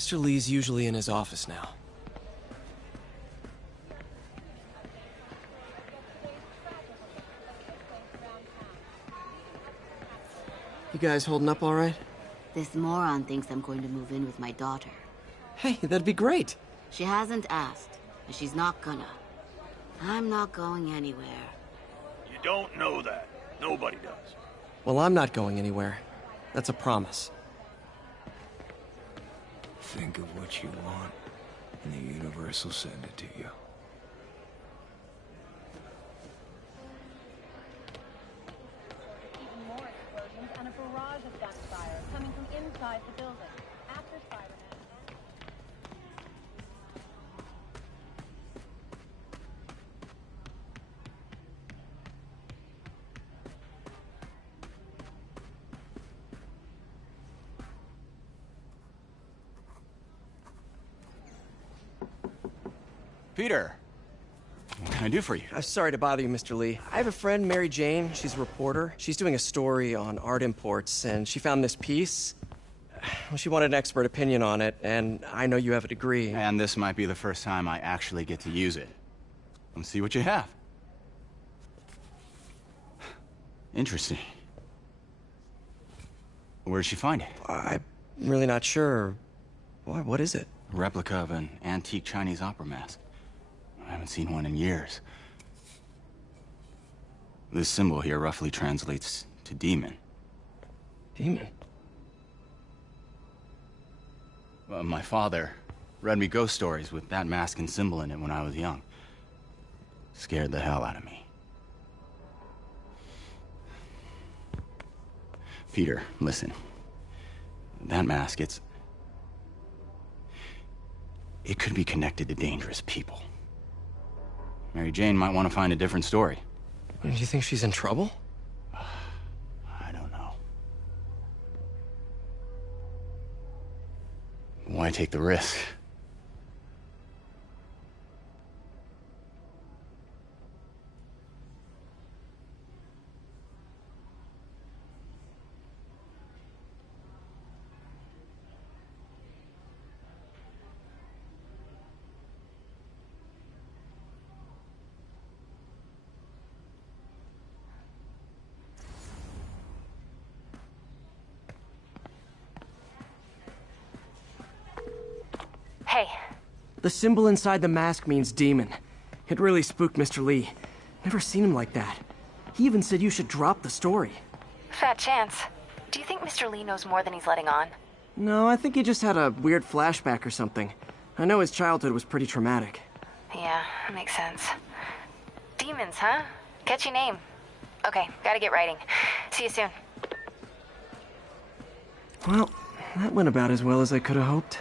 Mr. Lee's usually in his office now. You guys holding up all right? This moron thinks I'm going to move in with my daughter. Hey, that'd be great. She hasn't asked, and she's not gonna. I'm not going anywhere. You don't know that. Nobody does. Well, I'm not going anywhere. That's a promise. Think of what you want, and the universe will send it to you. Even more explosions and a barrage of gunfire coming from inside the building. After Spider-Man. Peter, what can I do for you? Sorry to bother you, Mr. Lee. I have a friend, Mary Jane. She's a reporter. She's doing a story on art imports, and she found this piece. Well, she wanted an expert opinion on it, and I know you have a degree. And this might be the first time I actually get to use it. Let's see what you have. Interesting. Where'd she find it? I'm really not sure. Why, what is it? A replica of an antique Chinese opera mask. I haven't seen one in years. This symbol here roughly translates to demon. Demon? Well, my father read me ghost stories with that mask and symbol in it when I was young. Scared the hell out of me. Peter, listen. That mask, it could be connected to dangerous people. Mary Jane might want to find a different story. Do you think she's in trouble? I don't know. Why take the risk? Hey. The symbol inside the mask means demon. It really spooked Mr. Lee. Never seen him like that. He even said you should drop the story. Fat chance. Do you think Mr. Lee knows more than he's letting on? No, I think he just had a weird flashback or something. I know his childhood was pretty traumatic. Yeah, makes sense. Demons, huh? Catchy name. Okay, gotta get writing. See you soon. Well, that went about as well as I could have hoped.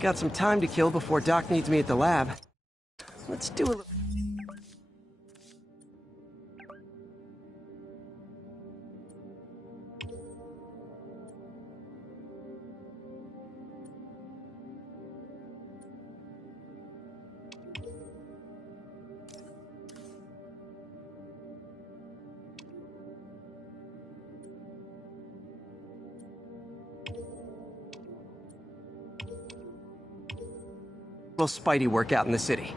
Got some time to kill before Doc needs me at the lab. Let's do a little... Spidey work out in the city.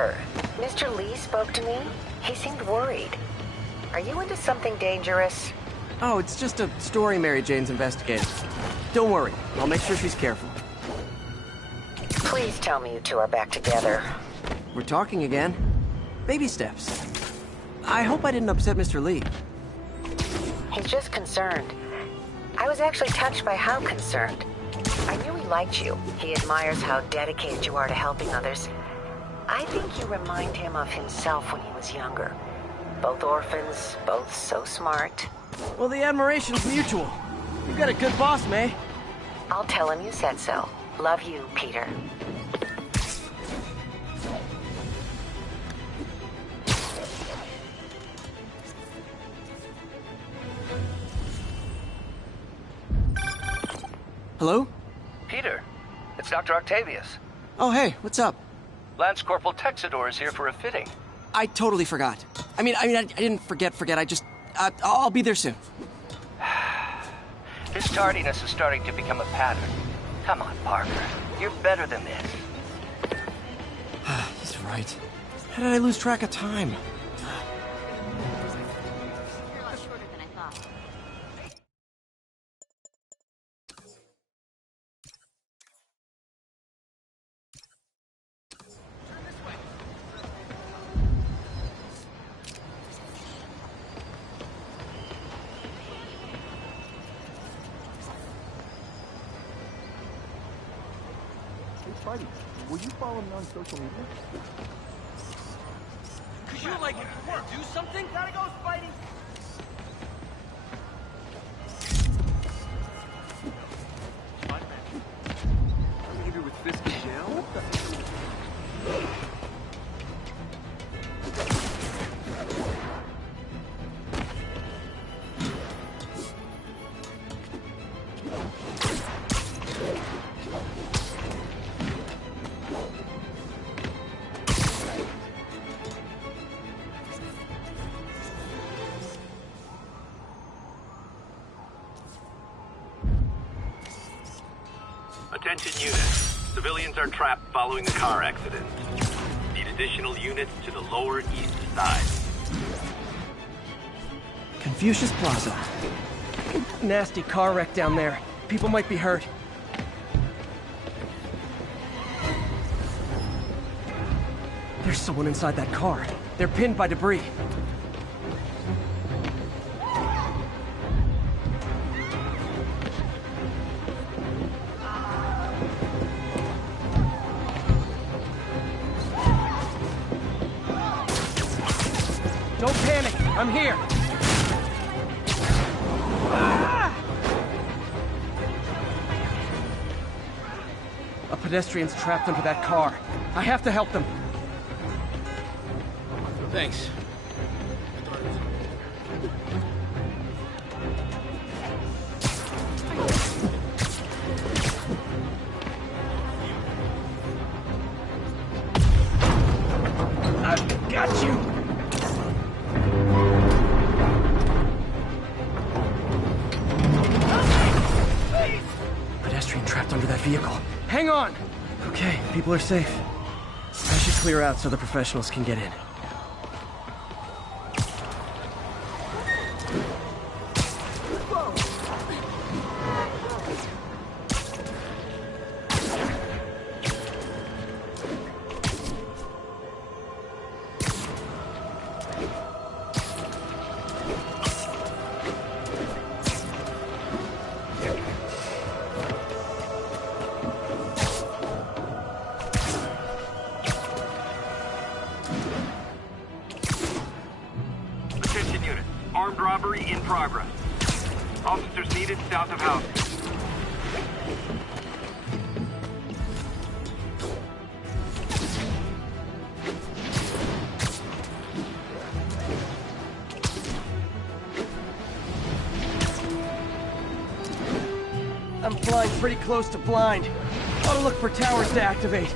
Peter, Mr. Lee spoke to me. He seemed worried. Are you into something dangerous? Oh, it's just a story Mary Jane's investigating. Don't worry, I'll make sure she's careful. Please tell me you two are back together. We're talking again. Baby steps. I hope I didn't upset Mr. Lee. He's just concerned. I was actually touched by how concerned. I knew he liked you. He admires how dedicated you are to helping others. I think you remind him of himself when he was younger. Both orphans, both so smart. Well, the admiration's mutual. You've got a good boss, May. I'll tell him you said so. Love you, Peter. Hello? Peter, it's Dr. Octavius. Oh, hey, what's up? Lance Corporal Texador is here for a fitting. I totally forgot. I didn't forget. I just, I'll be there soon. This tardiness is starting to become a pattern. Come on, Parker. You're better than this. He's right. How did I lose track of time? You're a lot shorter than I thought. Spidey, will you follow me on social media? Could you, do something? Gotta go, Spidey! Maybe with Fisk in jail? What the... Attention units. Civilians are trapped following the car accident. Need additional units to the lower east side. Confucius Plaza. Nasty car wreck down there. People might be hurt. There's someone inside that car. They're pinned by debris. Don't panic. I'm here. A pedestrian's trapped under that car. I have to help them. Thanks. I've got you. Pedestrian trapped under that vehicle. Hang on! Okay, people are safe. I should clear out so the professionals can get in. Attention units. Armed robbery in progress. Officers needed south of house. I'm flying pretty close to blind. Ought to look for towers to activate.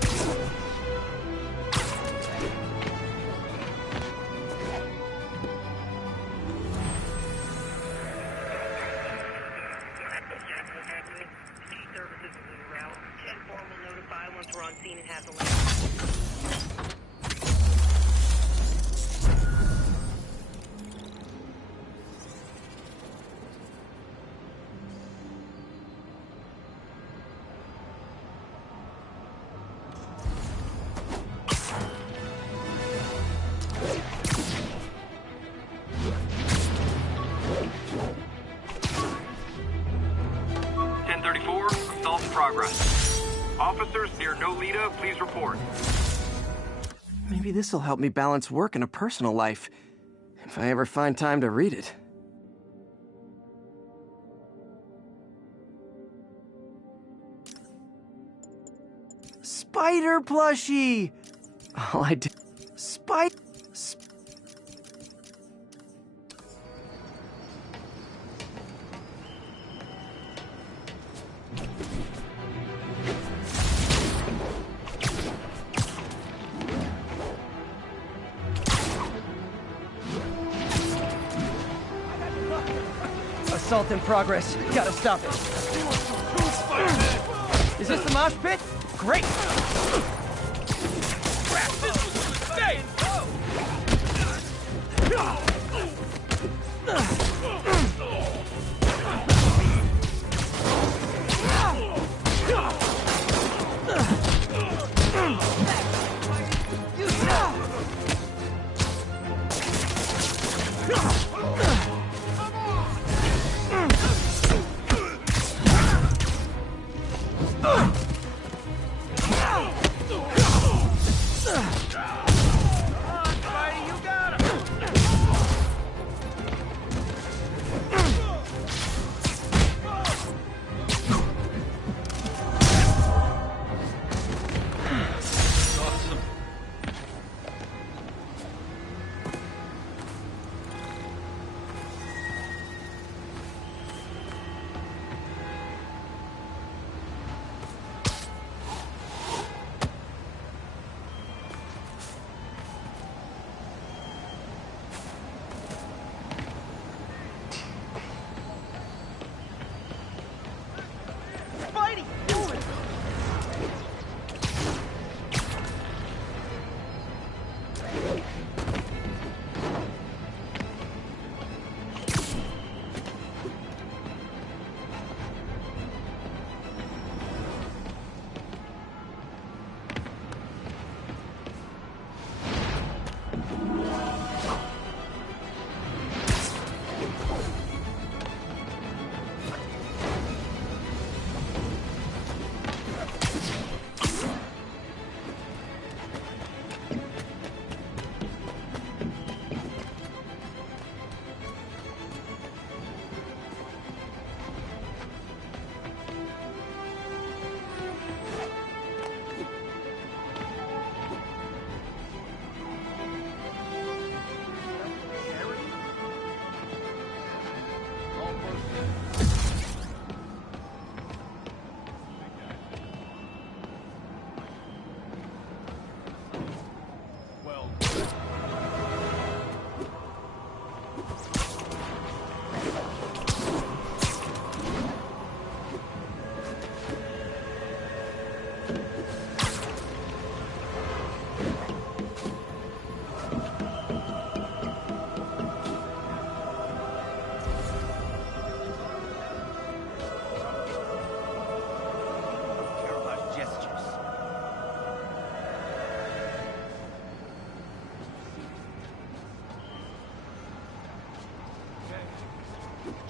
1034, assault in progress. Officers near Nolita, please report. Maybe this'll help me balance work and a personal life, if I ever find time to read it. Spider plushie! All I do... Assault in progress. Gotta stop it. Is this the mosh pit? Great! Crap, this was a mistake!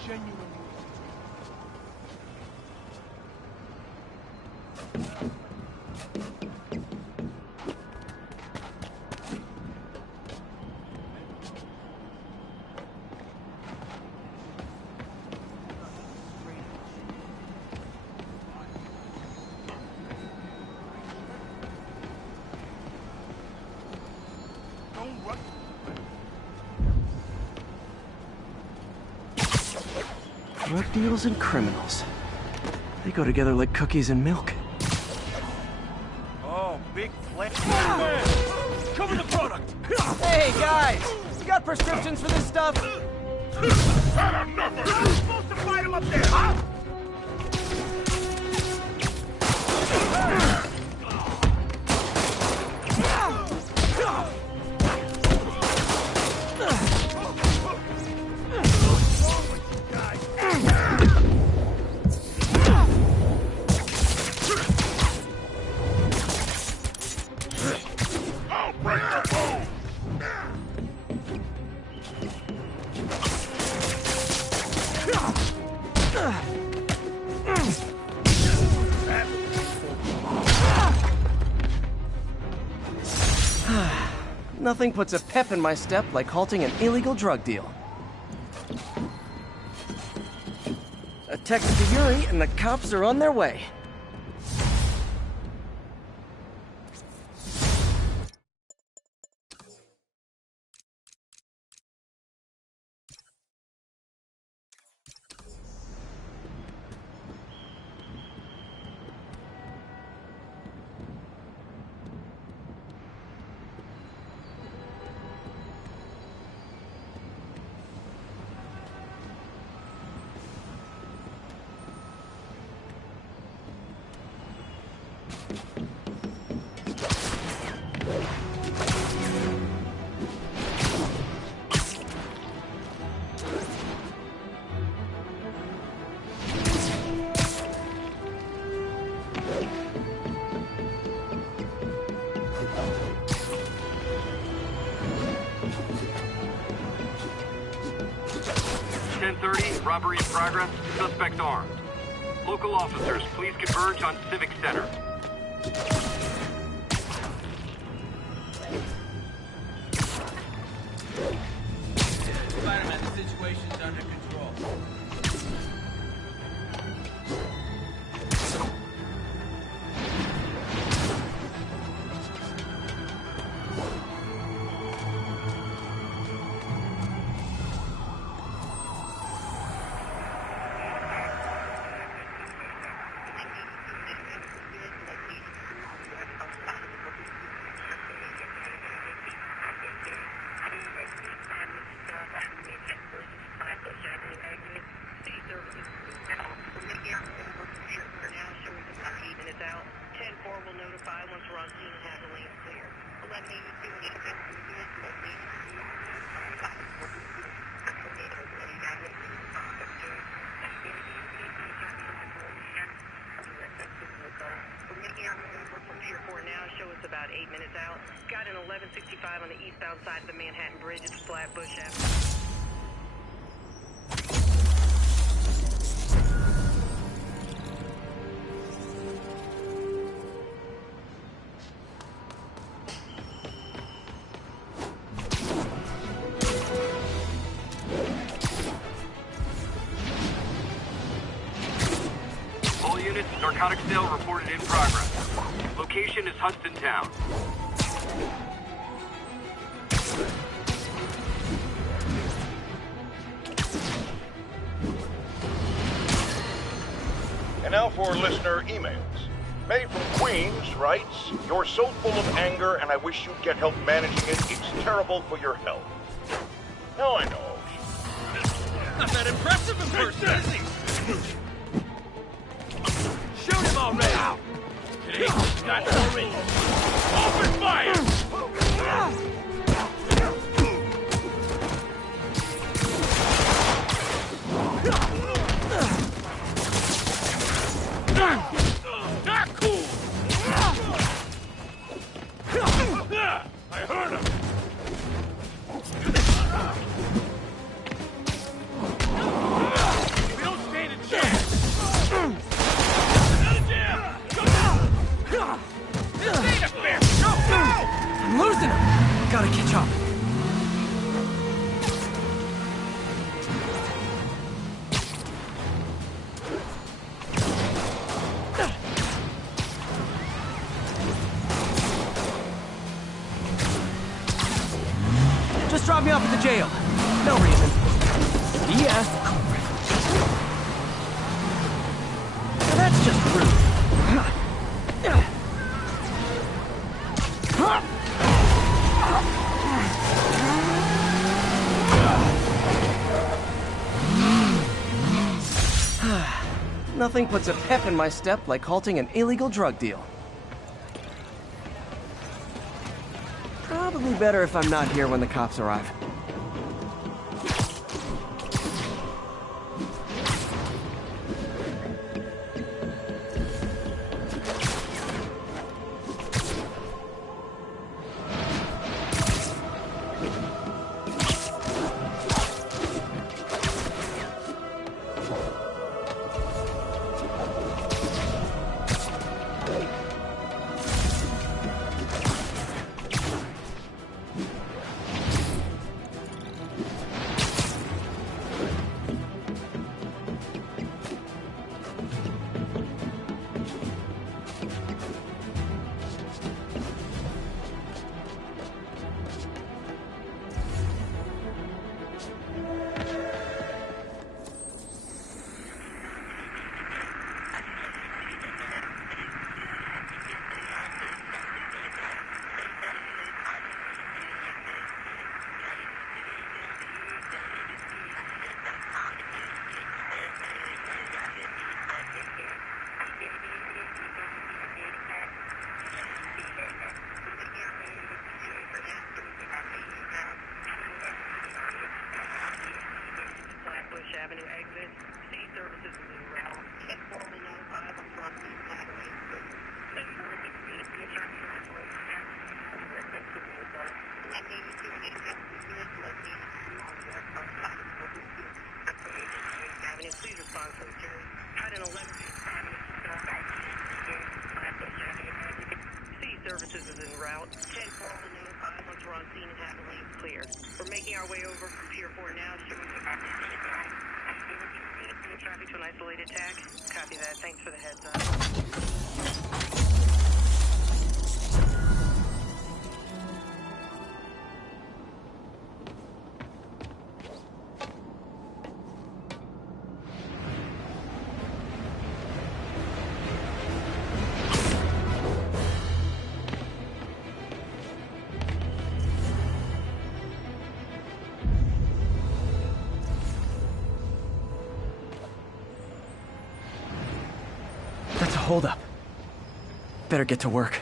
Genuinely. Drug deals and criminals. They go together like cookies and milk. Oh, big plan. Cover the product! Hey, guys! You got prescriptions for this stuff? Had enough of you! Supposed to fight him up there, huh? Nothing puts a pep in my step like halting an illegal drug deal. A text to Yuri and the cops are on their way. Robbery in progress. Suspect armed. Local officers, please converge on Civic Center. Spider-Man, the situation's under control. About 8 minutes out. Got an 1165 on the eastbound side of the Manhattan Bridge at Flatbush Avenue. All units, narcotic sale reported in progress. Location is Hudson Town. And now for listener emails. May from Queens writes, "You're so full of anger and I wish you'd get help managing it. It's terrible for your health." Now I know. Not that impressive in person, is he? Shoot him already! It ain't got no reason. Open fire! Not cool! I heard him! We don't stand a chance! Another jam! This ain't a fair show! I'm losing him! Gotta catch up. Just drop me off at the jail. No reason. Yes. Now that's just rude. Nothing puts a pep in my step like halting an illegal drug deal. Probably better if I'm not here when the cops arrive. Avenue exit. C services is en route. Check forward 95 on front seat Natalie. Avenue, please respond to the jury. Item 11. C services is en route. 10 forward 95 once we're on scene and have the lanes cleared. We're making our way over from Pier 4 now. Traffic to an isolated tag. Copy that. Thanks for the heads up. That's a holdup. Better get to work.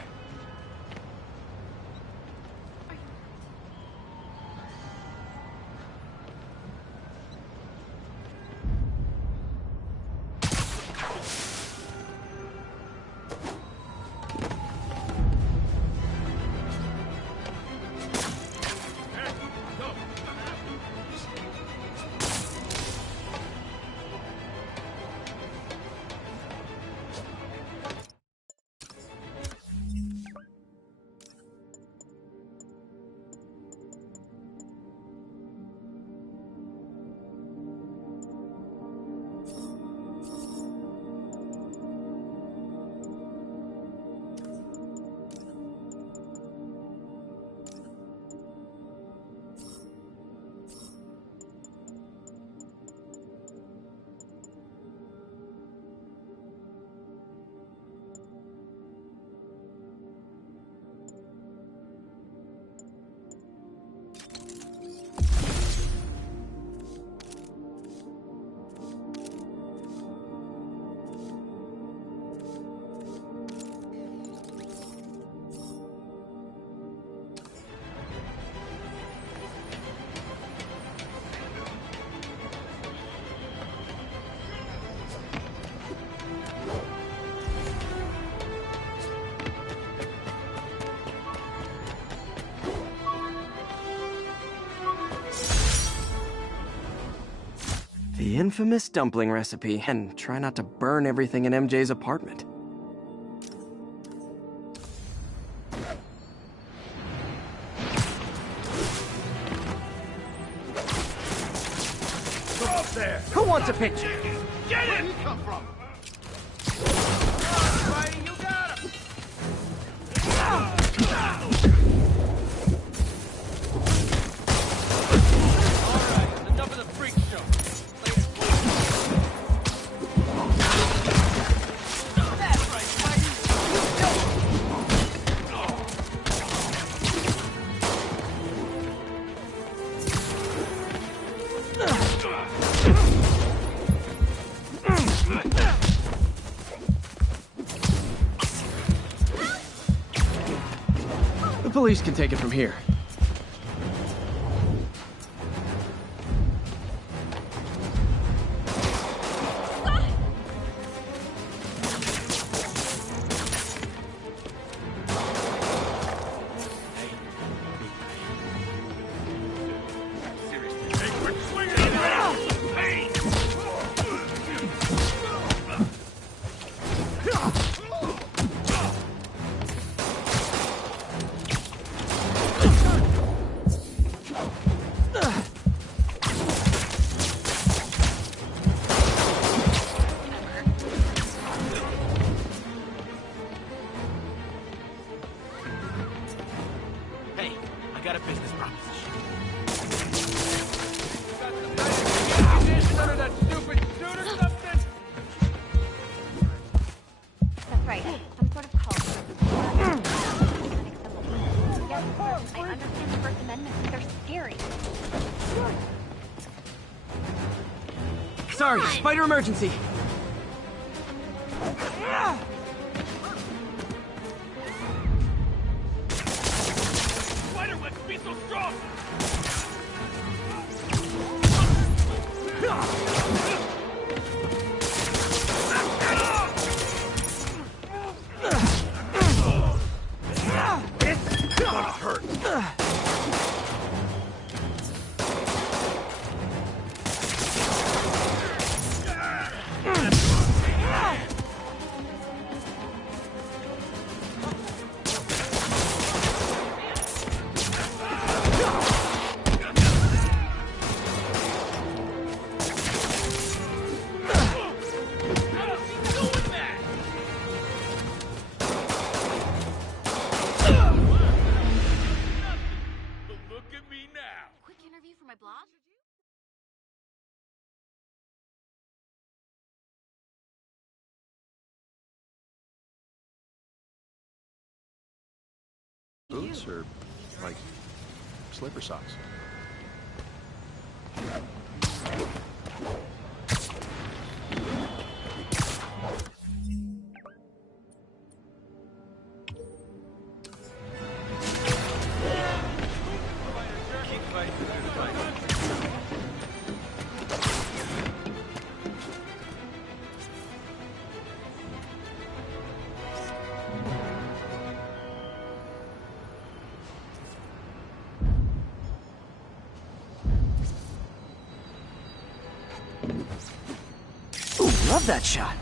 The infamous dumpling recipe, and try not to burn everything in MJ's apartment. Go up there! Who wants a picture? Get it! Where'd he come from? Right, you got him! Alright, enough of the freak show. That's right, The police can take it from here. Hey, I got a business proposition. None of that stupid suit or something? That's right. Some sort of cult. Yes, I understand the First Amendment, but they're scary. Sorry, spider emergency. Spider webs be so strong! Boots or, like, slipper socks? Ooh, love that shot.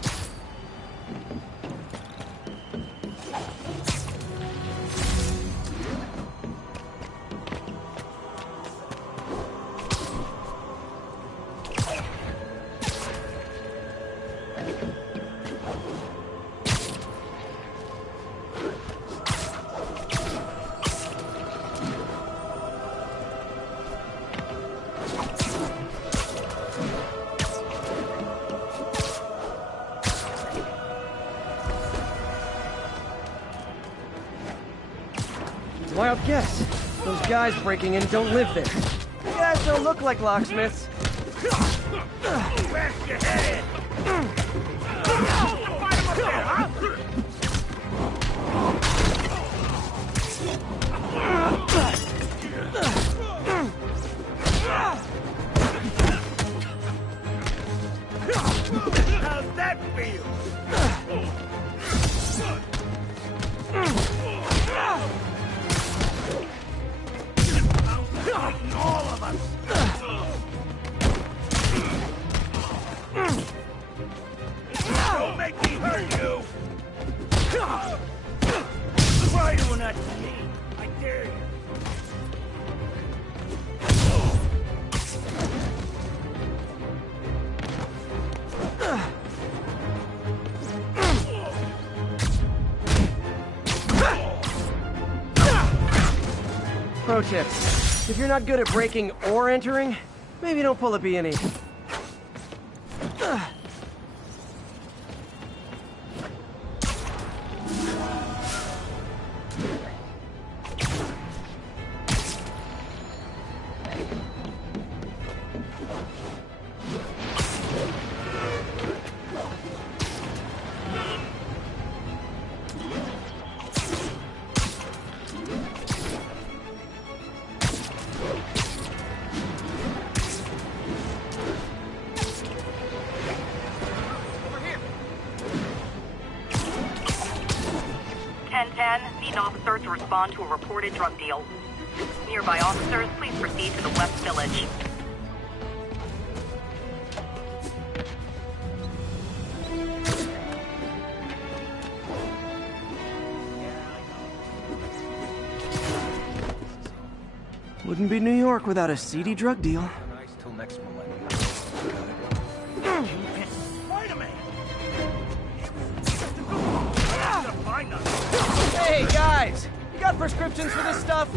Wild guess. Those guys breaking in don't live there. You guys don't look like locksmiths. Bash your head in! Fight him up there, huh? How's that feel? All of us! Don't make me hurt you! Try doing that to me! I dare you! Pro tip. If you're not good at breaking or entering, maybe don't pull a B&E. Need officer to respond to a reported drug deal. Nearby officers, please proceed to the West Village. Wouldn't be New York without a seedy drug deal. Nice till next millennium. Spider-Man! Hey, guys! You got prescriptions for this stuff?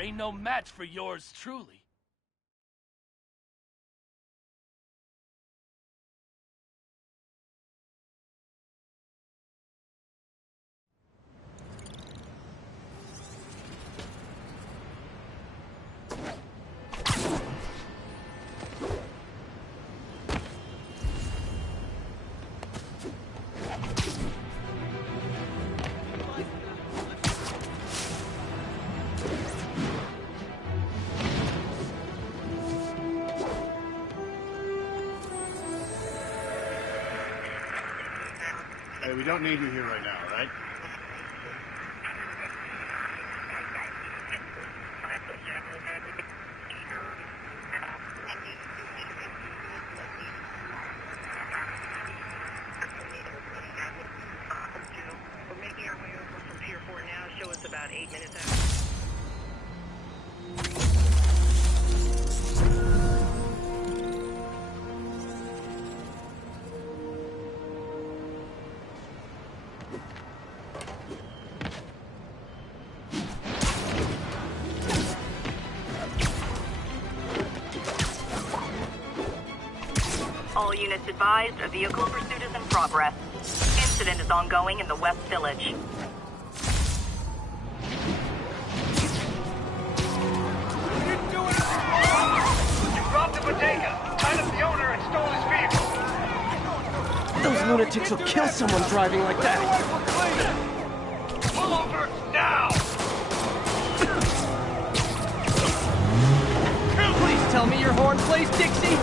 Ain't no match for yours truly. Okay, we don't need you here right now, all right? We're making our way over from Pier 4 now. Show us about 8 minutes out. All units advised, a vehicle pursuit is in progress. Incident is ongoing in the West Village. Robbed the bodega, tied up the owner, and stole his vehicle. Those lunatics will kill someone driving like that. Pull over now! Please tell me your horn plays Dixie.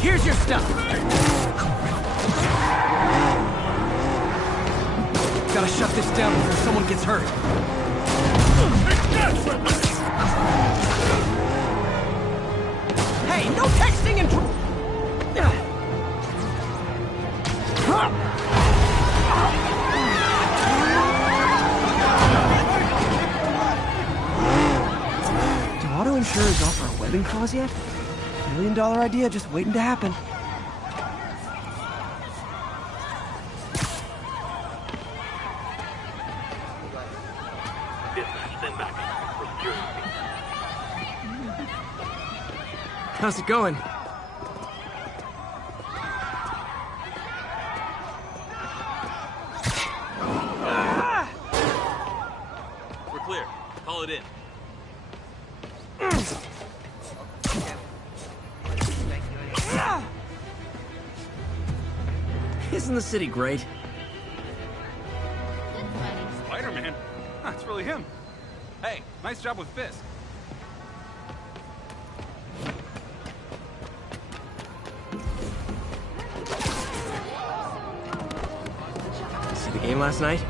Here's your stuff. Gotta shut this down before someone gets hurt. Hey, no texting and... Do auto insurers offer a webbing clause yet? $1 million idea just waiting to happen. Stand back. We're securing How's it going? We're clear. Call it in. Isn't the city great? Spider-Man? That's really him. Hey, nice job with Fisk. See the game last night?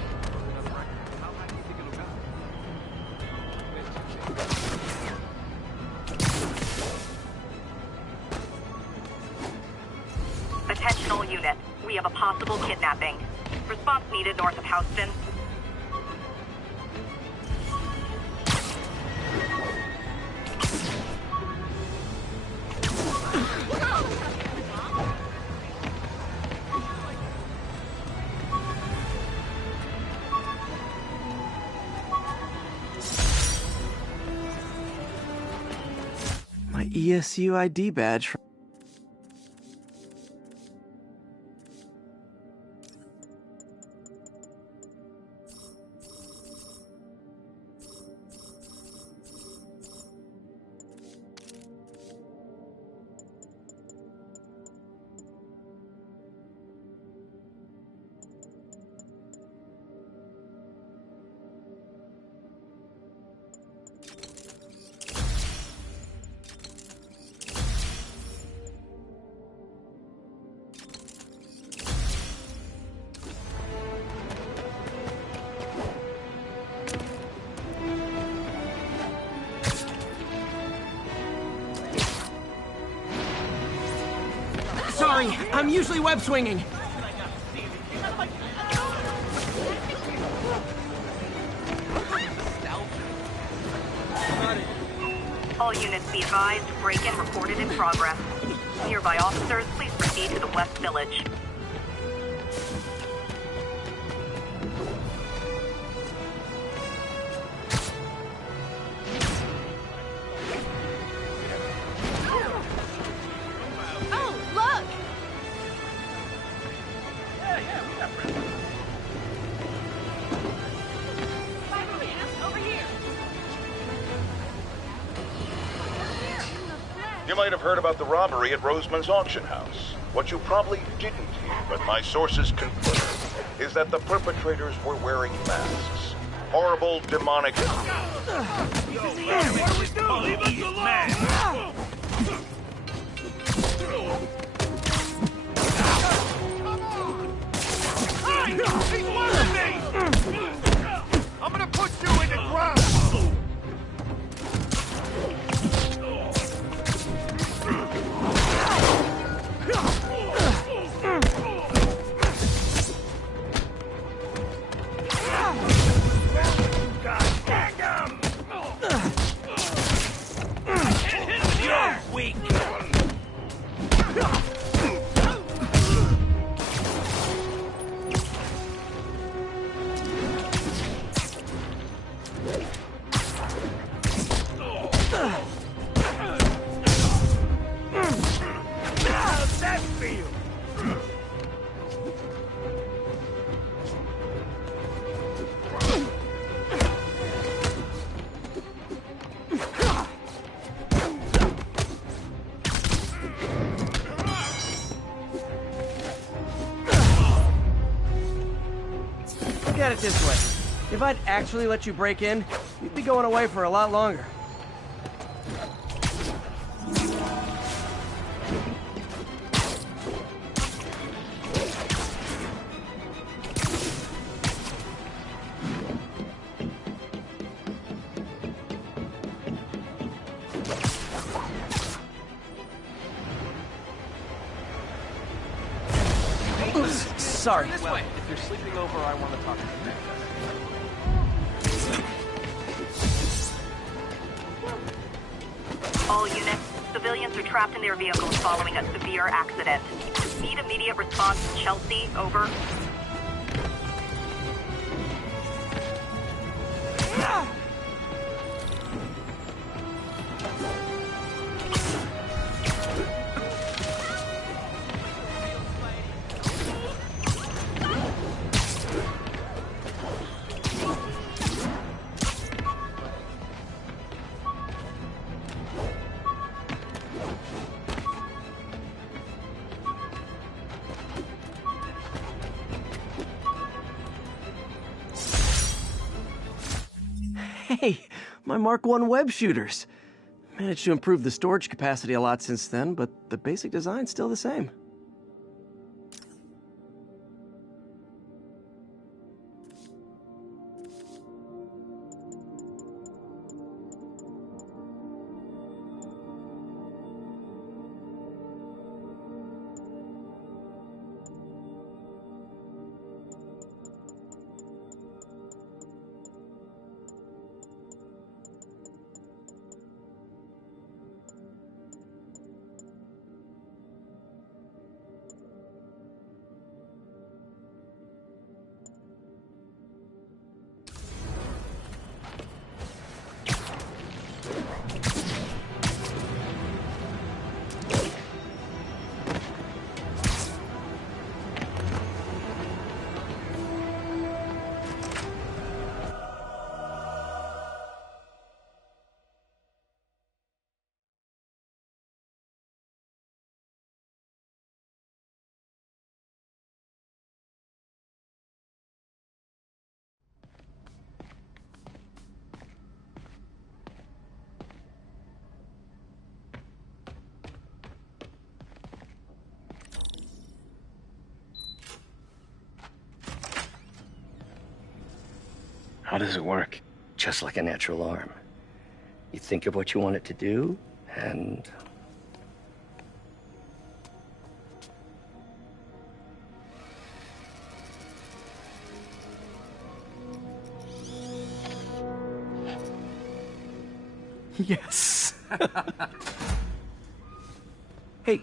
Attention all units. We have a possible kidnapping. Response needed north of Houston. My ESU ID badge. Sorry, I'm usually web swinging. All units be advised, break-in reported in progress. Nearby officers, please proceed to the West Village. Oh, look! Over here! You might have heard about the robbery at Roseman's auction house. What you probably didn't hear, but my sources confirm, is that the perpetrators were wearing masks. Horrible, demonic... Leave us alone! He's wanting me! I'm gonna put you in the ground! You're weak! How's that feel? Look at it this way. If I'd actually let you break in, you'd be going away for a lot longer. Oops, sorry. This way. If you're sleeping over, I want to talk to you. All units, civilians are trapped in their vehicles following a severe accident. Need immediate response from Chelsea, over. Hey, my Mark I web shooters. Managed to improve the storage capacity a lot since then, but the basic design's still the same. How does it work? Just like a natural arm. You think of what you want it to do, and... Yes. Hey,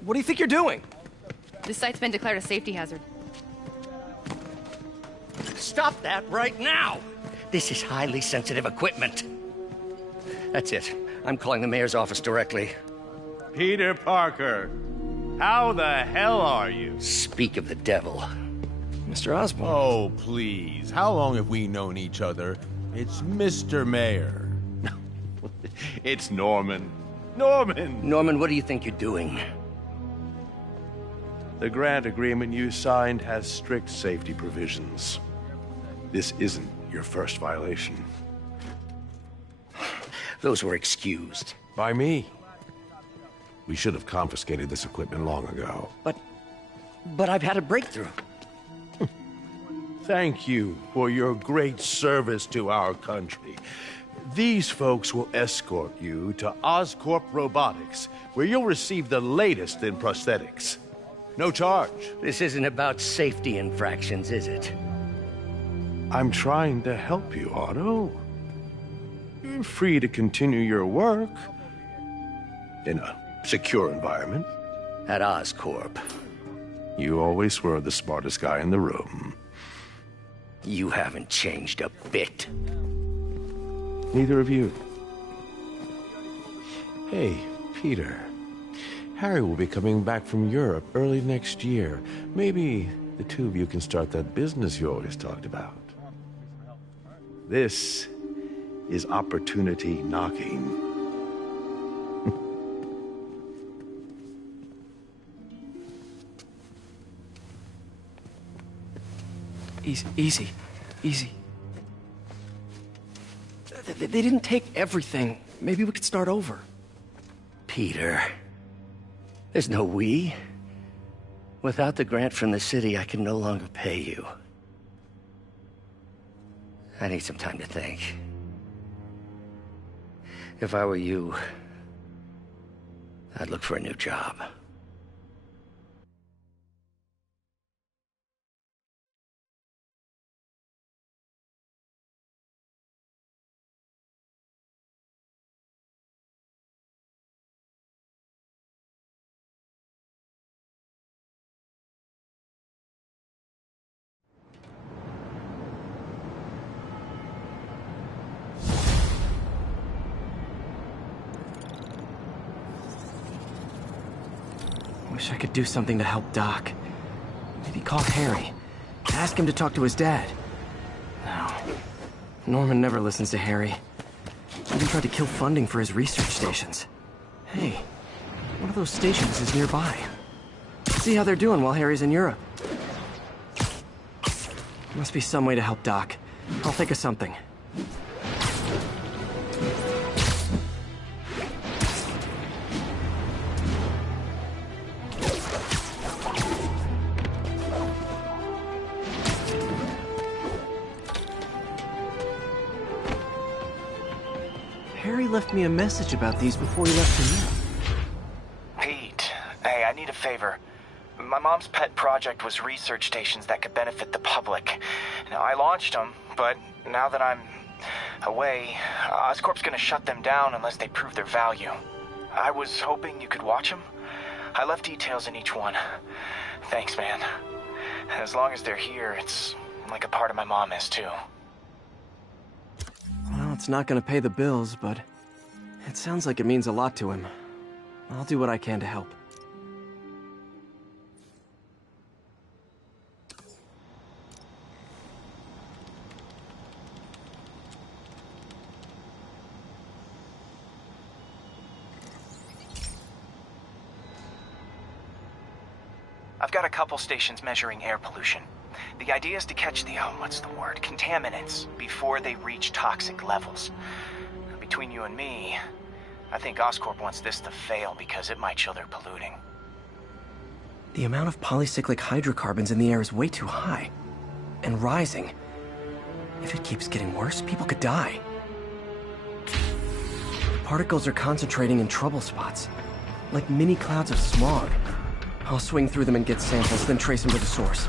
what do you think you're doing? This site's been declared a safety hazard. Stop that right now! This is highly sensitive equipment. That's it. I'm calling the mayor's office directly. Peter Parker, how the hell are you? Speak of the devil. Mr. Osborn. Oh, please. How long have we known each other? It's Mr. Mayor. It's Norman. Norman! Norman, what do you think you're doing? The grant agreement you signed has strict safety provisions. This isn't your first violation. Those were excused. By me. We should have confiscated this equipment long ago. But I've had a breakthrough. Thank you for your great service to our country. These folks will escort you to Oscorp Robotics, where you'll receive the latest in prosthetics. No charge. This isn't about safety infractions, is it? I'm trying to help you, Otto. You're free to continue your work in a secure environment. At Oscorp. You always were the smartest guy in the room. You haven't changed a bit. Neither of you. Hey, Peter. Harry will be coming back from Europe early next year. Maybe the two of you can start that business you always talked about. This is opportunity knocking. Easy. They didn't take everything. Maybe we could start over. Peter, there's no we. Without the grant from the city, I can no longer pay you. I need some time to think. If I were you, I'd look for a new job. Wish I could do something to help Doc. Maybe call Harry. Ask him to talk to his dad. No. Norman never listens to Harry. Even tried to kill funding for his research stations. Hey, one of those stations is nearby. See how they're doing while Harry's in Europe. Must be some way to help Doc. I'll think of something. Harry left me a message about these before he left for Europe. Pete, hey, I need a favor. My mom's pet project was research stations that could benefit the public. Now, I launched them, but now that I'm away, Oscorp's gonna shut them down unless they prove their value. I was hoping you could watch them. I left details in each one. Thanks, man. As long as they're here, it's like a part of my mom is, too. Well, it's not gonna pay the bills, but it sounds like it means a lot to him. I'll do what I can to help. I've got a couple stations measuring air pollution. The idea is to catch the, contaminants before they reach toxic levels. Between you and me, I think Oscorp wants this to fail because it might show they're polluting. The amount of polycyclic hydrocarbons in the air is way too high. And rising. If it keeps getting worse, people could die. The particles are concentrating in trouble spots, like mini clouds of smog. I'll swing through them and get samples, then trace them to the source.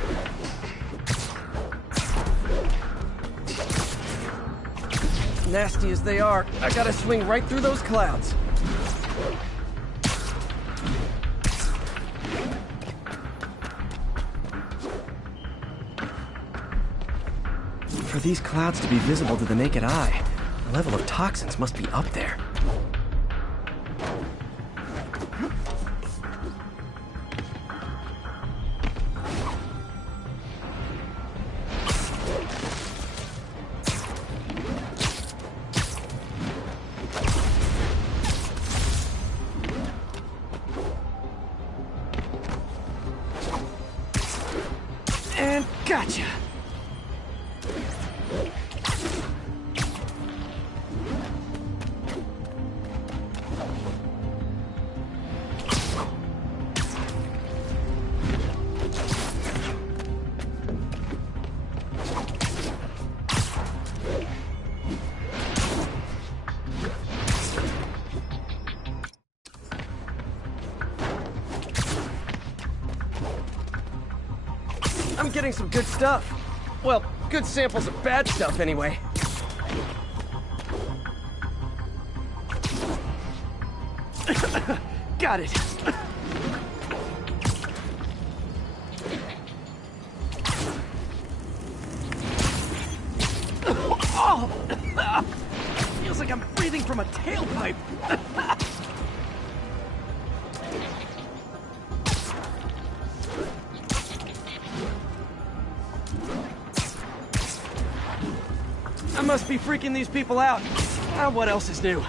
Nasty as they are, I gotta swing right through those clouds. For these clouds to be visible to the naked eye, the level of toxins must be up there. And gotcha! getting some good stuff. Well, good samples of bad stuff, anyway. Got it. Oh! Feels like I'm breathing from a tailpipe. I must be freaking these people out. What else is new?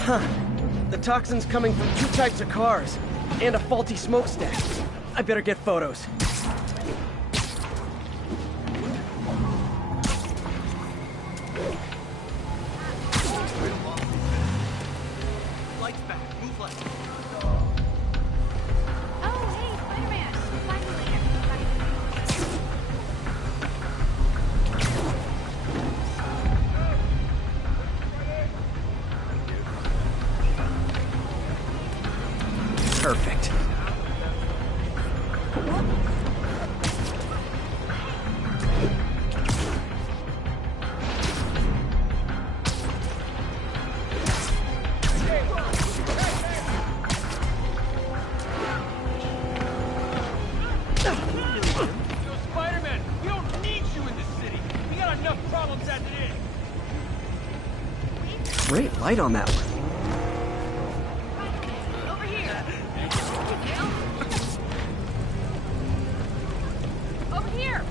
Huh. The toxin's coming from 2 types of cars, and a faulty smokestack. I better get photos. Lights back. Move left. Oh, hey, Spider-Man. Find me later. Perfect. Spider-Man, we don't need you in this city. We got enough problems as it is. Great light on that one. Over here. Over here.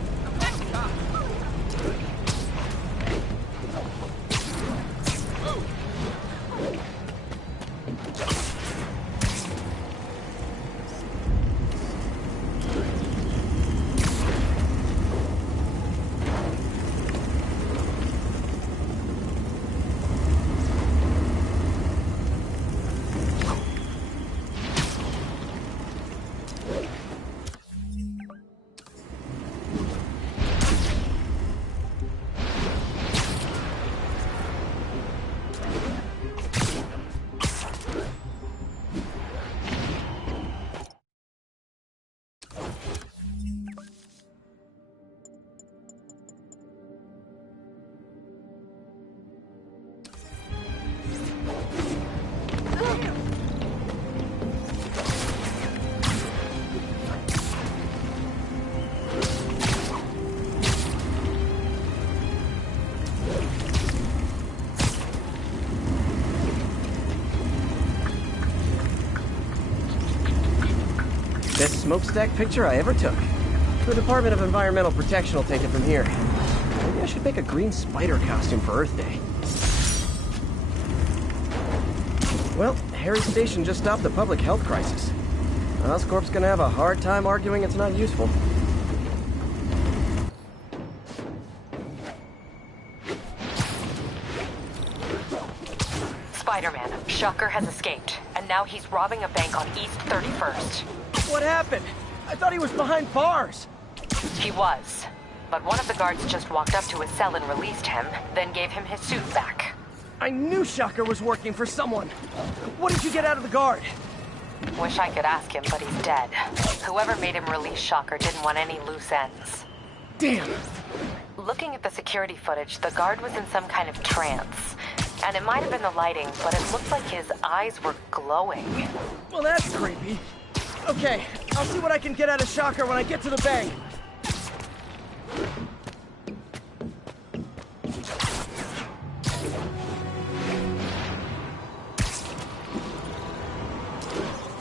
Best smokestack picture I ever took. The Department of Environmental Protection will take it from here. Maybe I should make a green spider costume for Earth Day. Well, Harry's station just stopped the public health crisis. Oscorp's gonna have a hard time arguing it's not useful. Spider-Man, Shocker has escaped, and now he's robbing a bank on East 31st. What happened? I thought he was behind bars. He was, but one of the guards just walked up to his cell and released him, then gave him his suit back. I knew Shocker was working for someone. What did you get out of the guard? Wish I could ask him, but he's dead. Whoever made him release Shocker didn't want any loose ends. Damn. Looking at the security footage, the guard was in some kind of trance. And it might have been the lighting, but it looked like his eyes were glowing. Well, that's creepy. Okay, I'll see what I can get out of Shocker when I get to the bank.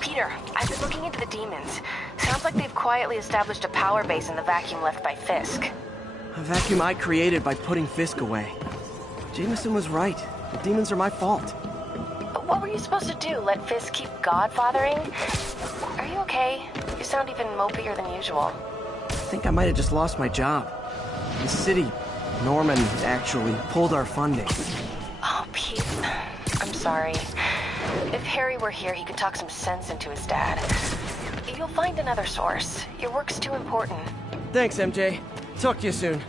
Peter, I've been looking into the demons. Sounds like they've quietly established a power base in the vacuum left by Fisk. A vacuum I created by putting Fisk away. Jameson was right. The demons are my fault. What were you supposed to do? Let Fisk keep godfathering? Are you okay? You sound even mopier than usual. I think I might have just lost my job. The city, Norman, actually pulled our funding. Oh, Pete. I'm sorry. If Harry were here, he could talk some sense into his dad. You'll find another source. Your work's too important. Thanks, MJ. Talk to you soon.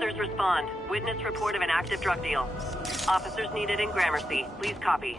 Officers respond. Witness report of an active drug deal. Officers needed in Gramercy. Please copy.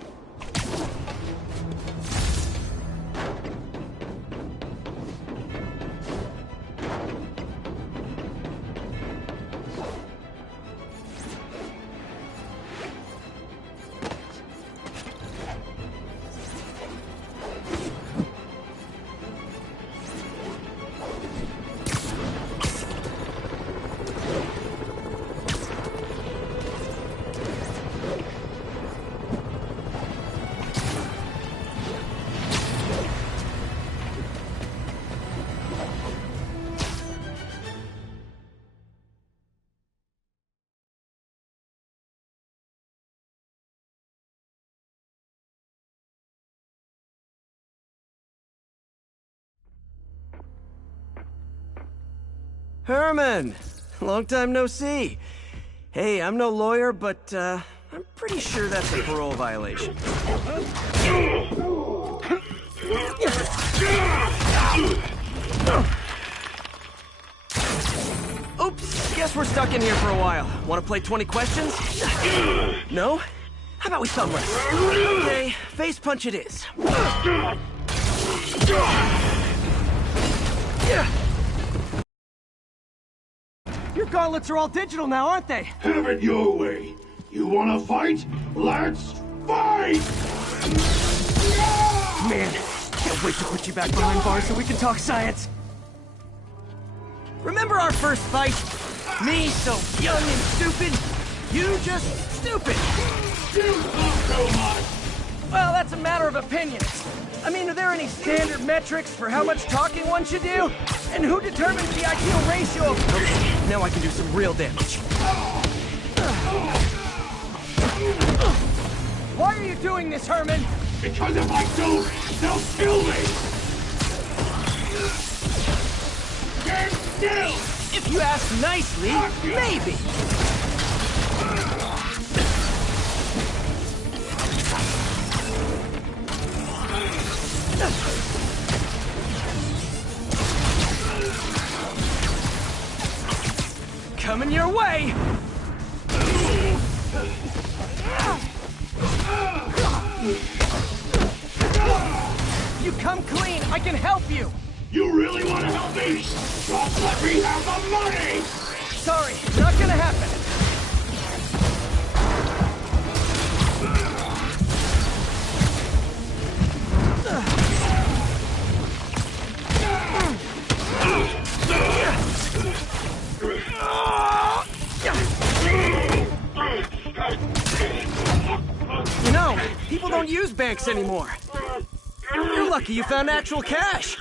Herman! Long time no see. Hey, I'm no lawyer, but, I'm pretty sure that's a parole violation. Oops, guess we're stuck in here for a while. Want to play 20 questions? No? How about we thumb wrestle? Okay, face punch it is. Your gauntlets are all digital now, aren't they? Have it your way. You wanna fight? Let's fight! Man, can't wait to put you back behind bars so we can talk science. Remember our first fight? Me so young and stupid, you just stupid. You talk so much! Well, that's a matter of opinion. I mean, are there any standard metrics for how much talking one should do? And who determines the ideal ratio of... Okay, now I can do some real damage. Why are you doing this, Herman? Because if I don't, they'll kill me! Stand still! If you ask nicely, maybe. Coming your way! You come clean, I can help you! You really want to help me? Just let me have the money! Sorry, not gonna happen. You know, people don't use banks anymore. You're lucky you found actual cash.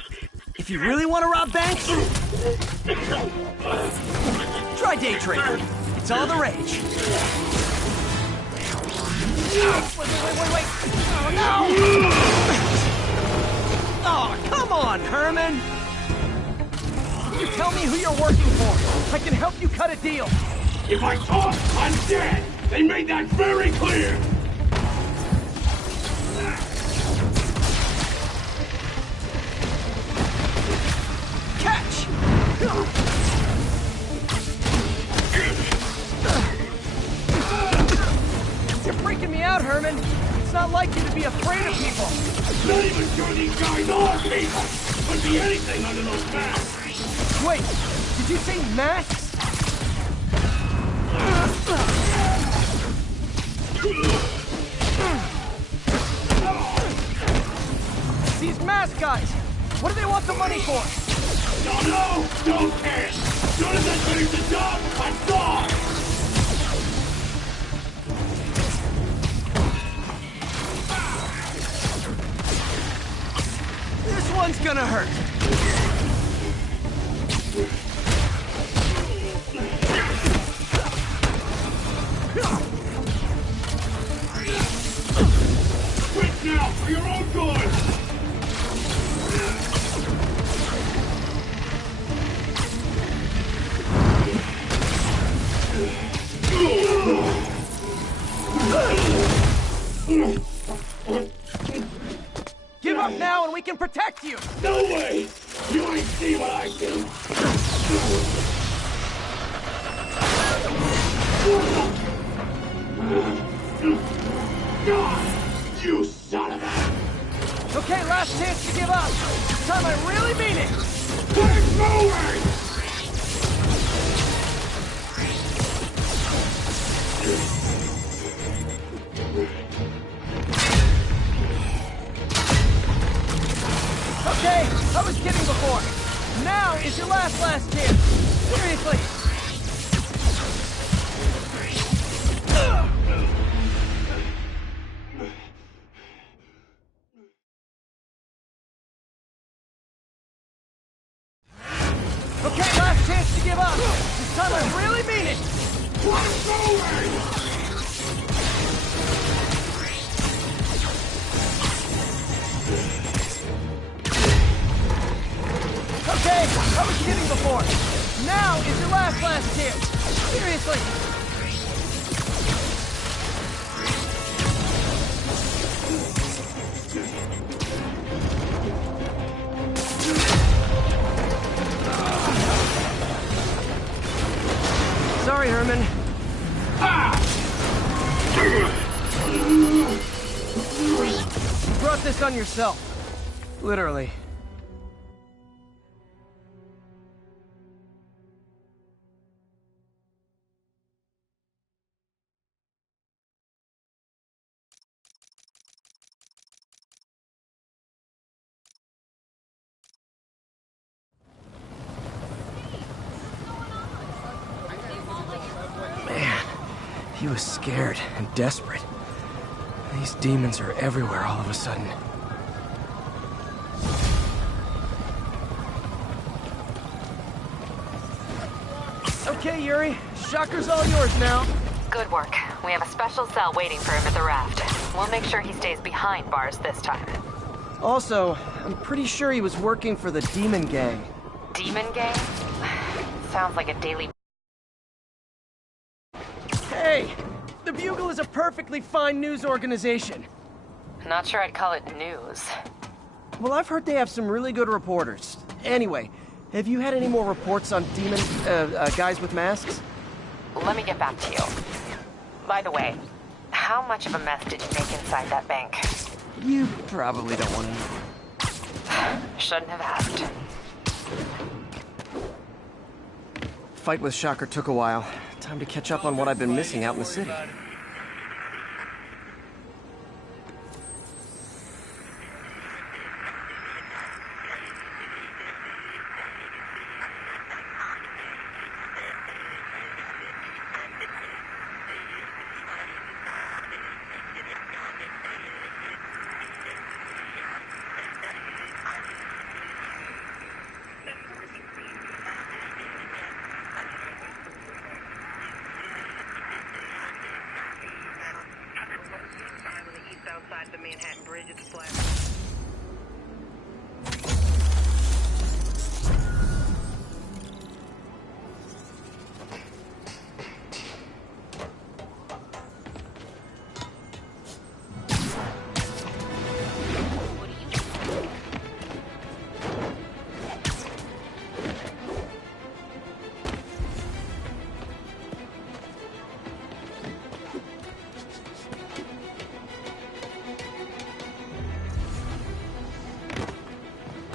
If you really want to rob banks, try day trading. It's all the rage. Wait. Oh, no! Oh, come on, Herman! You tell me who you're working for. I can help you cut a deal. If I talk, I'm dead! They made that very clear! Catch! You're freaking me out, Herman. It's not like you to be afraid of people. Not even sure these guys are people! Could be anything under those masks! Wait, did you say masks? These mask guys, what do they want the money for? Don't know! Don't care! As soon as I finish the job, I'm gone! This one's gonna hurt. Quit now, for your own good! Give up now and we can protect you! No way! You ain't see what I do! You son of a... Okay, last chance to give up. This time I really mean it. Keep moving! Okay, I was kidding before. Now is your last chance. Seriously. Okay, last chance to give up. This time I really mean it. Keep moving! Okay, I was kidding before. Now is your last chance. Seriously. Sorry, Herman. You brought this on yourself. Literally. Man, he was scared and desperate. These demons are everywhere all of a sudden. Okay, Yuri. Shocker's all yours now. Good work. We have a special cell waiting for him at the raft. We'll make sure he stays behind bars this time. Also, I'm pretty sure he was working for the Demon Gang. Demon Gang? Sounds like a daily... Hey! The Bugle is a perfectly fine news organization. Not sure I'd call it news. Well, I've heard they have some really good reporters. Anyway, have you had any more reports on guys with masks? Let me get back to you. By the way, how much of a mess did you make inside that bank? You probably don't want to know. Shouldn't have asked. Fight with Shocker took a while. Time to catch up on what I've been missing out in the city. Outside the Manhattan Bridge at the flat.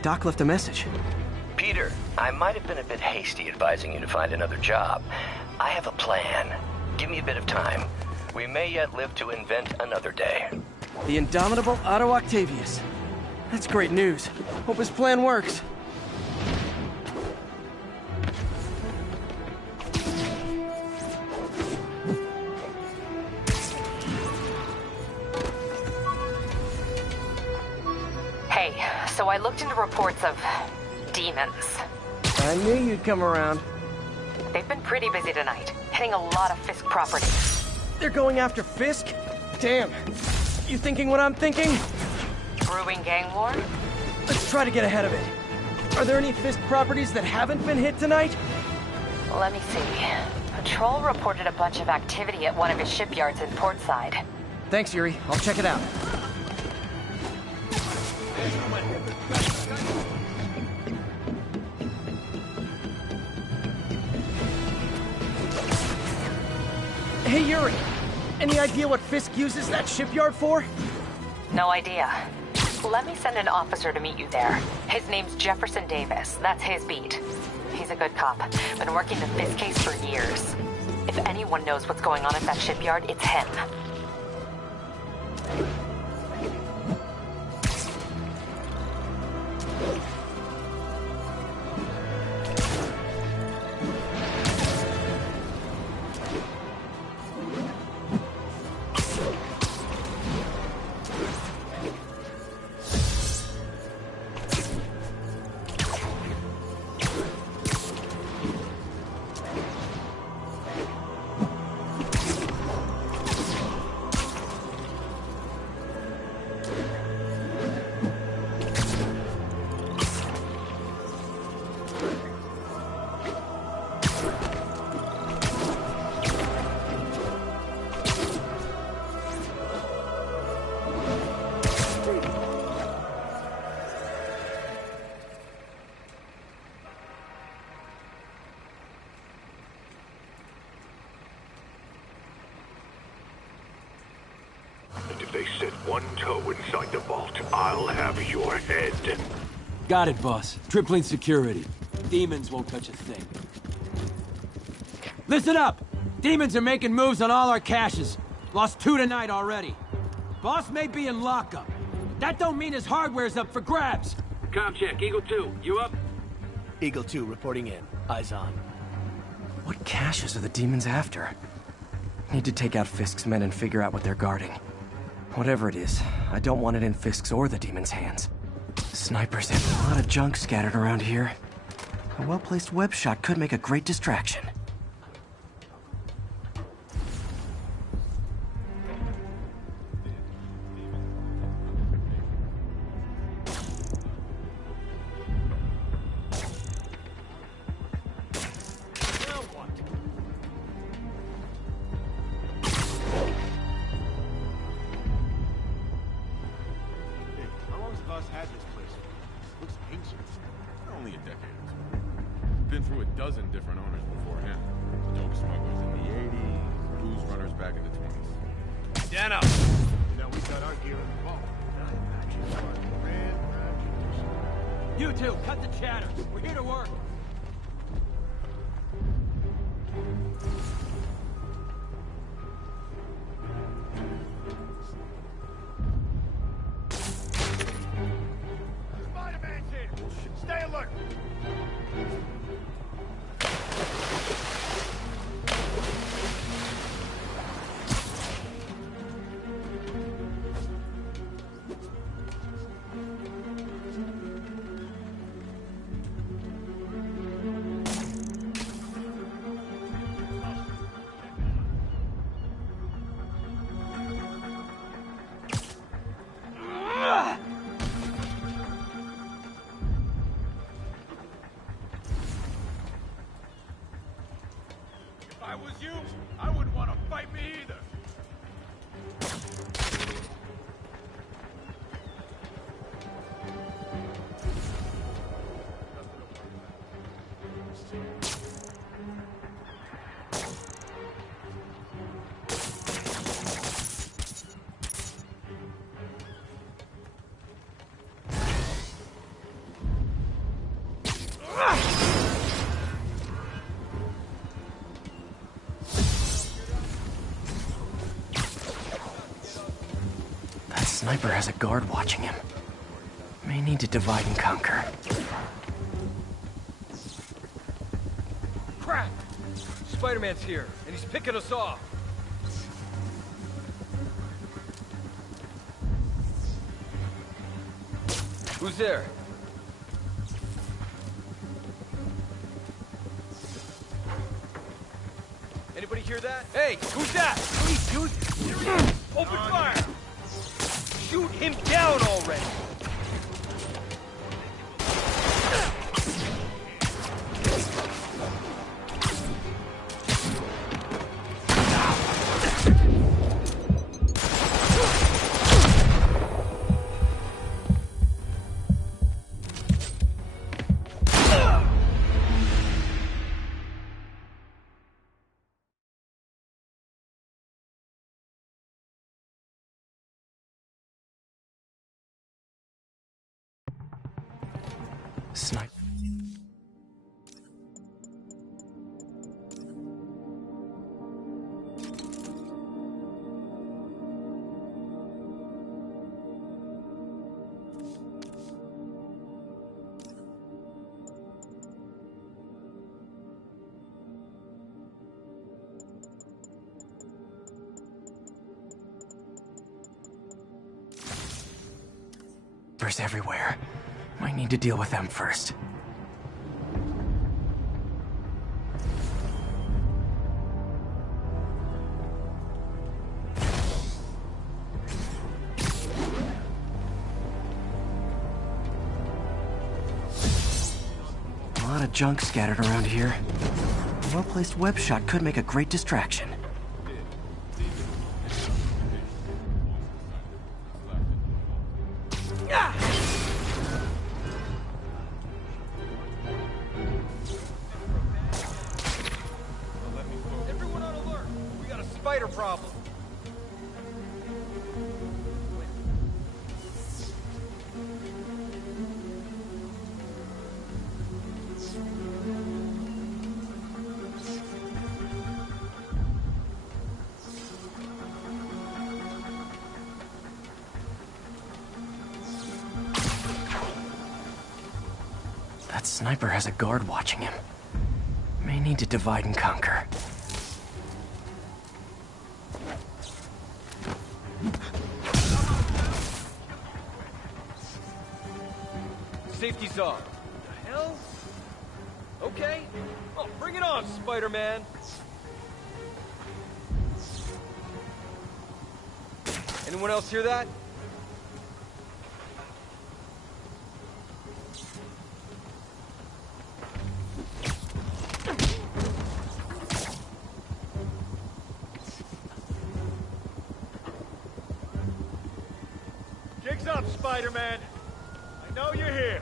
Doc left a message. Peter, I might have been a bit hasty advising you to find another job. I have a plan. Give me a bit of time. We may yet live to invent another day. The indomitable Otto Octavius. That's great news. Hope his plan works. Hey, so I looked into reports of demons. I knew you'd come around. They've been pretty busy tonight, hitting a lot of Fisk property. They're going after Fisk? Damn. You thinking what I'm thinking? Brewing gang war? Let's try to get ahead of it. Are there any Fisk properties that haven't been hit tonight? Let me see. Patrol reported a bunch of activity at one of his shipyards in Portside. Thanks, Yuri. I'll check it out. Hey, Yuri. Any idea what Fisk uses that shipyard for? No idea. Let me send an officer to meet you there. His name's Jefferson Davis. That's his beat. He's a good cop. Been working the Fisk case for years. If anyone knows what's going on at that shipyard, it's him. And if they set one toe inside the vault, I'll have your head. Got it, boss. Tripling security. Demons won't touch a thing. Listen up! Demons are making moves on all our caches. Lost 2 tonight already. Boss may be in lockup. But that don't mean his hardware's up for grabs. Com check, Eagle 2, you up? Eagle 2 reporting in. Eyes on. What caches are the demons after? Need to take out Fisk's men and figure out what they're guarding. Whatever it is, I don't want it in Fisk's or the demons' hands. Snipers have a lot of junk scattered around here. A well-placed web shot could make a great distraction. How long has Gus had this place? Looks ancient. Only a decade or two. Been through a dozen different owners before him. Dope smugglers in the 80s, booze runners back in the 20s. Dano! Now we got our gear in the vault. Grand tradition. You two, cut the chatter. We're here to work. Spider-Man's here! Stay alert! If I was you, I wouldn't want to fight me either. That sniper has a guard watching him. May need to divide and conquer. Crap! Spider-Man's here, and he's picking us off. Who's there? Anybody hear that? Hey, who's that? Please, dude. Open fire! Shoot him down already! Snipe. Snipers everywhere. Might need to deal with them first. A lot of junk scattered around here. A well-placed web shot could make a great distraction. Everyone on alert! We got a spider problem! That sniper has a guard watching him. May need to divide and conquer. Safety's off. The hell? Okay. Oh, bring it on, Spider-Man. Anyone else hear that? Jig's up, Spider-Man. I know you're here.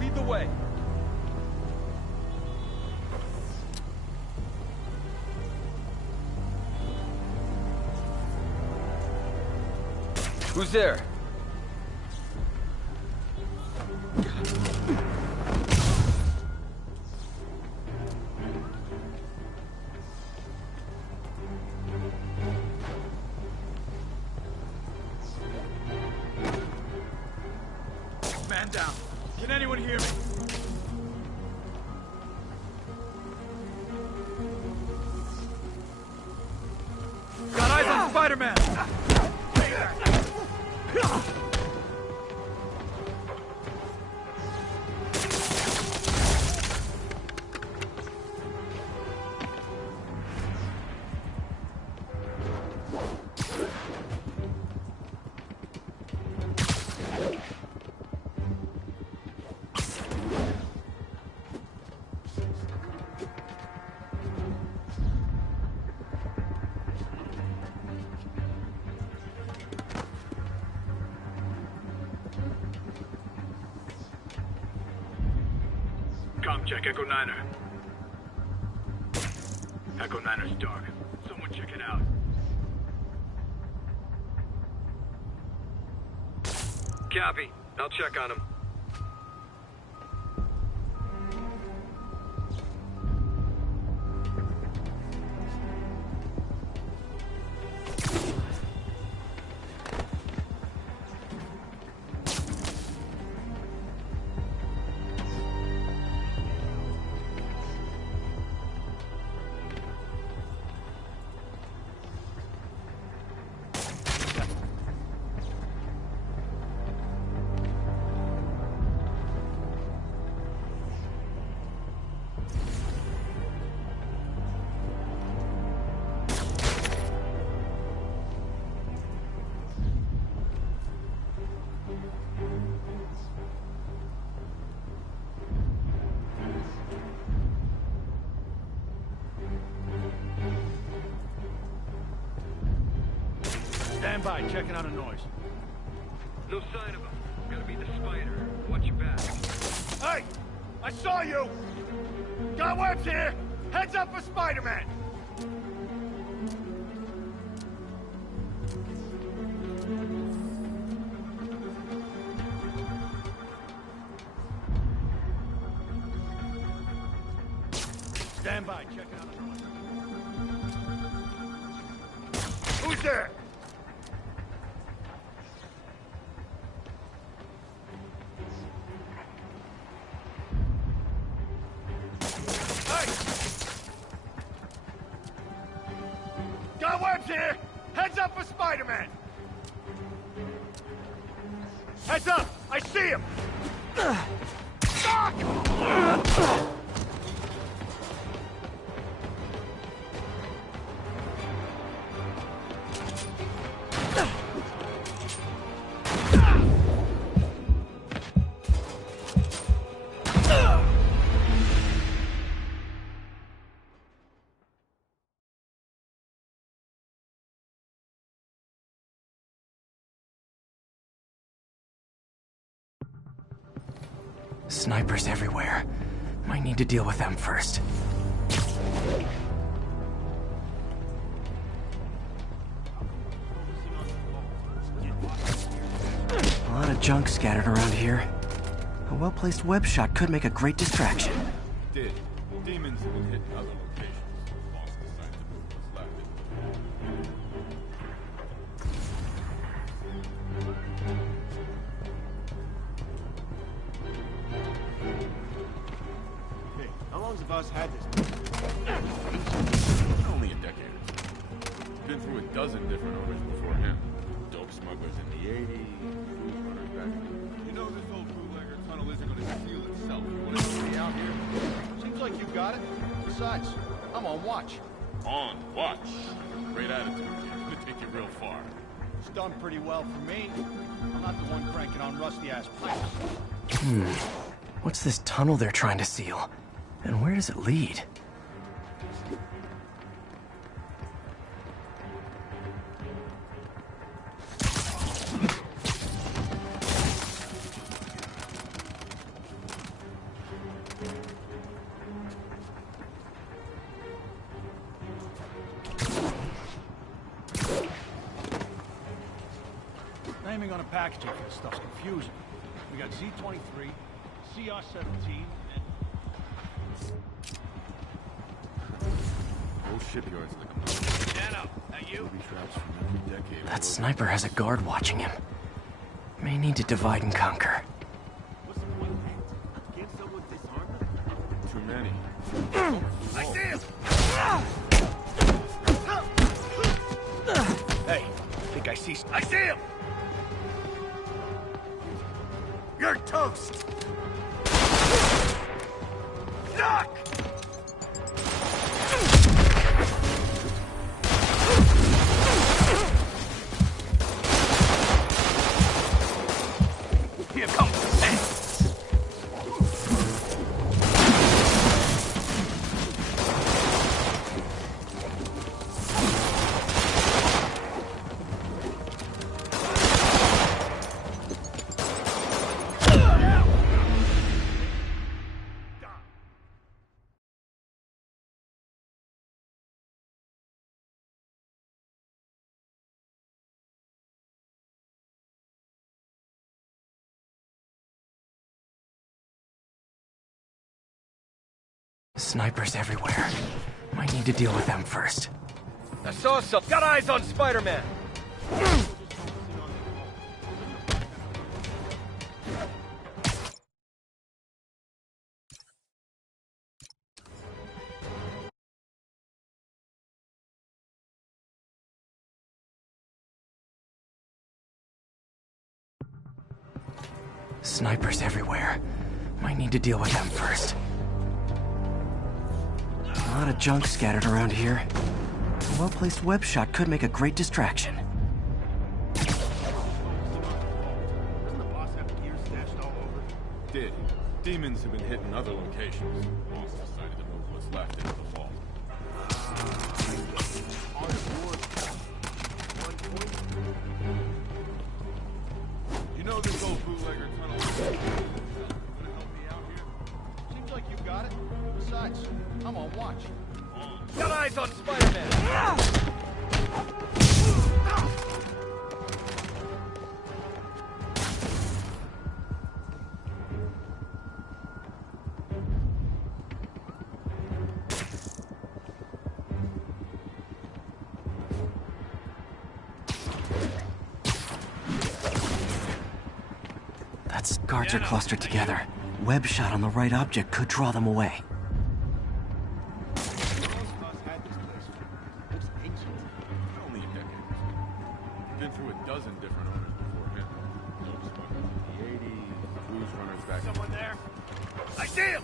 Lead the way. Who's there? Man down. Can anyone hear me? Got eyes on Spider-Man! Com check, Echo Niner. Echo Niner's dark. Someone check it out. Copy. I'll check on him. Stand by, checking on a noise. No sign of him. Gotta be the spider. Watch your back. Hey! I saw you! Got webs here! Heads up for Spider-Man! Stand by, checking on a noise. Who's there? Got webs here! Heads up for Spider-Man! Heads up! I see him! Snipers everywhere. Might need to deal with them first. A lot of junk scattered around here. A well-placed web shot could make a great distraction. Did. Demons have been hitting other locations. Boss decided to move what's left. Hey, how long have us had this? Only a decade or two. Been through a dozen different owners before him. Dope smugglers in the 80s, booze runners back in the... You know this old bootlegger tunnel isn't going to seal itself. You want to stay out here? Seems like you got it. Besides, I'm on watch. On watch. Great attitude, kid. Could take you real far. It's done pretty well for me. I'm not the one cranking on rusty-ass pipes. What's this tunnel they're trying to seal? And where does it lead? Naming on a packaging for this stuff's confusing. We got Z23, CR17, and... Whole shipyard's looking like Stand up. Now you. booby traps from every decade. That sniper has a guard watching him. May need to divide and conquer. What's the point, man? Can't someone disarm them? Too many. I see him! Hey, I think I see... I see him! You're toast! Duck! Here comes the sense! Snipers everywhere. Might need to deal with them first. I saw some. Got eyes on Spider-Man. Snipers everywhere. Might need to deal with them first. A lot of junk scattered around here. A well-placed web shot could make a great distraction. Doesn't the boss have gear stashed all over? Did. Demons have been hitting other locations. Boss decided to move what's left into the vault. Hard at work. One You know this old bootlegger tunnel is gonna help me out here? Seems like you got it. Besides, I'm on watch. Got eyes on Spider-Man! Guards are clustered together. Web shot on the right object could draw them away. Only a decade. Been through a dozen different owners before him. Dope smugglers in the 80s, blues runners back. Someone there? I see him!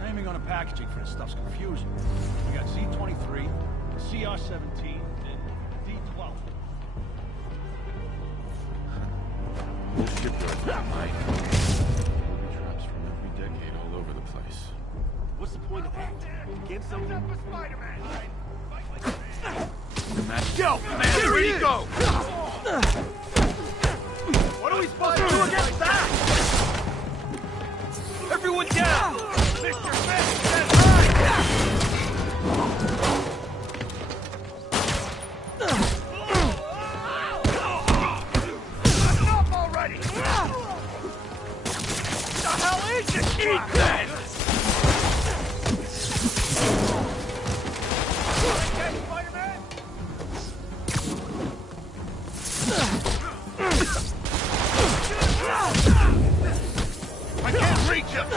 Naming on the packaging for this stuff's confusing. We got Z23, CR17, and D12. Those shipyards are mine. Booby traps from every decade all over the place. What's the point of that? Get something up with Spider-Man! Yo, man, where'd he go? What are we supposed to do against that? Everyone down! Mr. Fisk says Enough already! What the hell is this? Eat this! Okay, Spider-Man? I can't reach him!